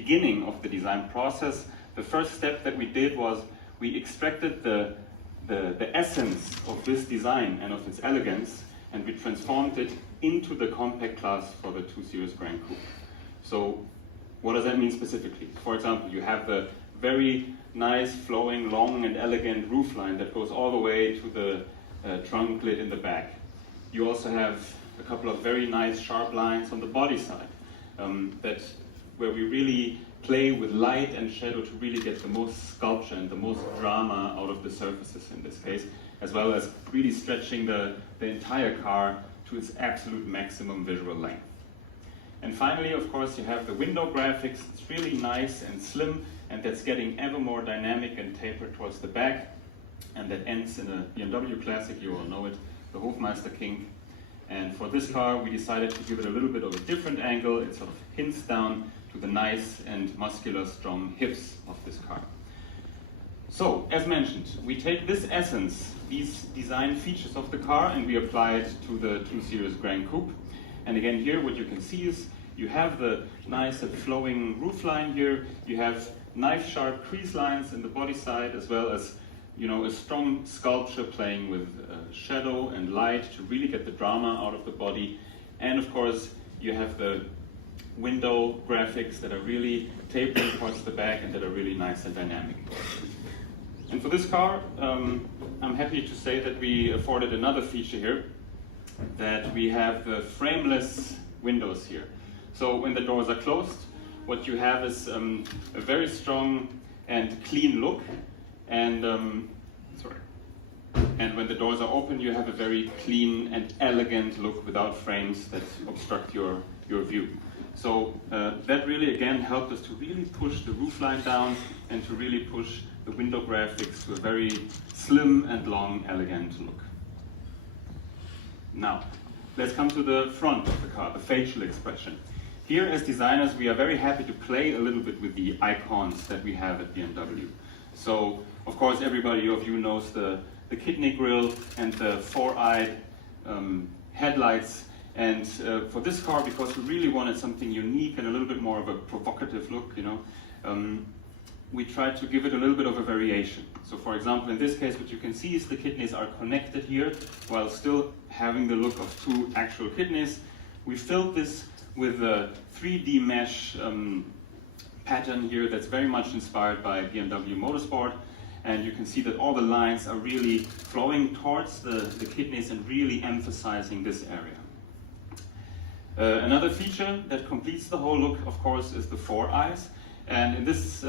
beginning of the design process, the first step that we did was we extracted the essence of this design and of its elegance, and we transformed it into the compact class for the 2 Series Gran Coupe. So what does that mean specifically? For example, you have the very nice, flowing, long and elegant roofline that goes all the way to the trunk lid in the back. You also have a couple of very nice sharp lines on the body side where we really play with light and shadow to really get the most sculpture and the most drama out of the surfaces in this case, as well as really stretching the entire car to its absolute maximum visual length. And finally, of course, you have the window graphics. It's really nice and slim, and that's getting ever more dynamic and tapered towards the back, and that ends in a BMW classic, you all know it, the Hofmeister kink. And for this car, we decided to give it a little bit of a different angle. It sort of hints down to the nice and muscular, strong hips of this car. So, as mentioned, we take this essence, these design features of the car, and we apply it to the 2 Series Gran Coupe. And again, here what you can see is you have the nice and flowing roofline here. You have knife-sharp crease lines in the body side, as well as, you know, a strong sculpture playing with shadow and light to really get the drama out of the body. And of course, you have the window graphics that are really tapering towards the back and that are really nice and dynamic. And for this car, I'm happy to say that we afforded another feature here, that we have the frameless windows here. So when the doors are closed, what you have is a very strong and clean look, and and when the doors are open, you have a very clean and elegant look without frames that obstruct your view. So that really again helped us to really push the roofline down and to really push the window graphics to a very slim and long, elegant look. Now, let's come to the front of the car, the facial expression. Here, as designers, we are very happy to play a little bit with the icons that we have at BMW. So, of course, everybody of you knows the kidney grille and the four-eyed headlights. And for this car, because we really wanted something unique and a little bit more of a provocative look, you know, we tried to give it a little bit of a variation. So for example, in this case, what you can see is the kidneys are connected here while still having the look of two actual kidneys. We filled this with a 3D mesh pattern here that's very much inspired by BMW Motorsport. And you can see that all the lines are really flowing towards the kidneys and really emphasizing this area. Another feature that completes the whole look, of course, is the four eyes. And in this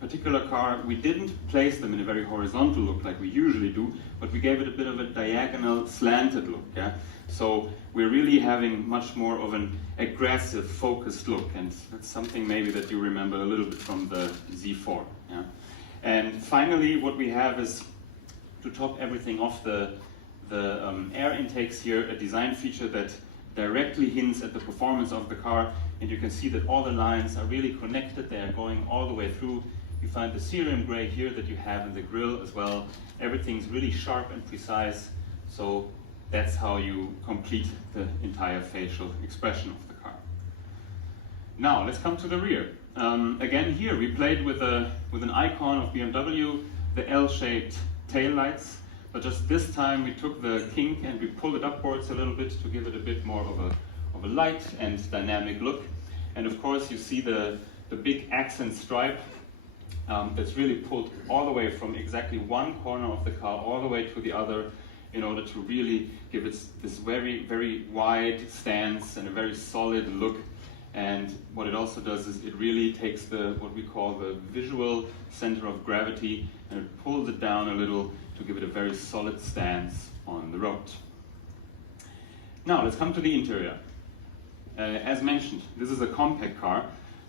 particular car, we didn't place them in a very horizontal look like we usually do, but we gave it a bit of a diagonal, slanted look. Yeah? So we're really having much more of an aggressive, focused look, and that's something maybe that you remember a little bit from the Z4. Yeah? And finally, what we have is, to top everything off, the air intakes here, a design feature that directly hints at the performance of the car, and you can see that all the lines are really connected. They are going all the way through. You find the cerium gray here that you have in the grille as well. Everything's really sharp and precise, so that's how you complete the entire facial expression of the car. Now let's come to the rear. Again, here we played with an icon of BMW, the L-shaped taillights. But just this time we took the kink and we pulled it upwards a little bit to give it a bit more of a light and dynamic look. And of course you see the big accent stripe that's really pulled all the way from exactly one corner of the car all the way to the other in order to really give it this very, very wide stance and a very solid look. And what it also does is it really takes what we call the visual center of gravity, and it pulls it down a little to give it a very solid stance on the road. Now let's come to the interior. As mentioned, this is a compact car,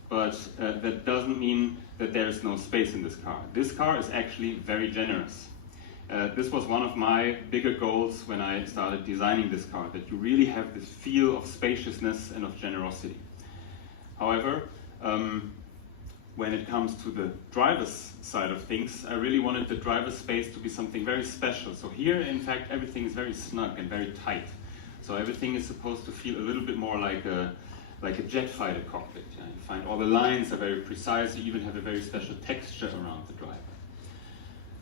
but that doesn't mean that there is no space in this car. This car is actually very generous. This was one of my bigger goals when I started designing this car, that you really have this feel of spaciousness and of generosity. However, when it comes to the driver's side of things, I really wanted the driver's space to be something very special. So here, in fact, everything is very snug and very tight. So everything is supposed to feel a little bit more like a like a jet fighter cockpit. Yeah? You find all the lines are very precise. You even have a very special texture around the driver.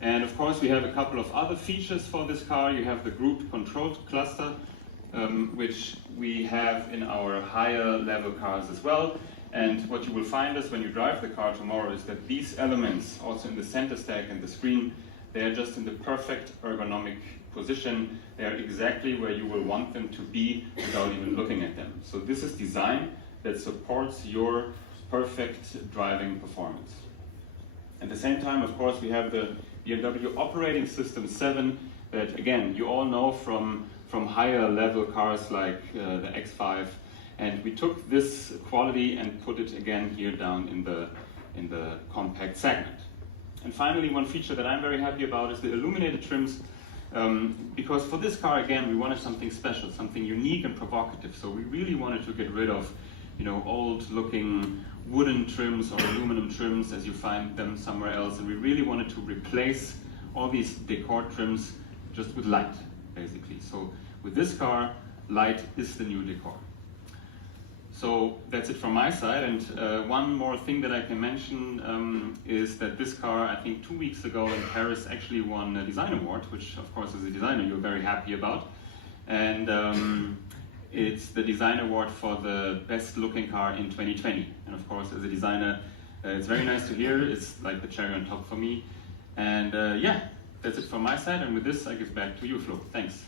And of course, we have a couple of other features for this car. You have the group control cluster, which we have in our higher level cars as well. And what you will find is when you drive the car tomorrow is that these elements, also in the center stack and the screen, they are just in the perfect ergonomic position. They are exactly where you will want them to be without even looking at them. So this is design that supports your perfect driving performance. At the same time, of course, we have the BMW operating system 7 that, again, you all know from higher level cars like the X5. And we took this quality and put it again here down in the compact segment. And finally, one feature that I'm very happy about is the illuminated trims, because for this car, again, we wanted something special, something unique and provocative. So we really wanted to get rid of, old-looking wooden trims or aluminum trims as you find them somewhere else. And we really wanted to replace all these decor trims just with light, basically. So with this car, light is the new decor. So that's it from my side, and one more thing that I can mention is that this car, I think 2 weeks ago in Paris, actually won a design award, which of course as a designer you're very happy about. And it's the design award for the best looking car in 2020. And of course as a designer, it's very nice to hear. It's like the cherry on top for me. And yeah, that's it from my side, and with this I give back to you, Flo. Thanks.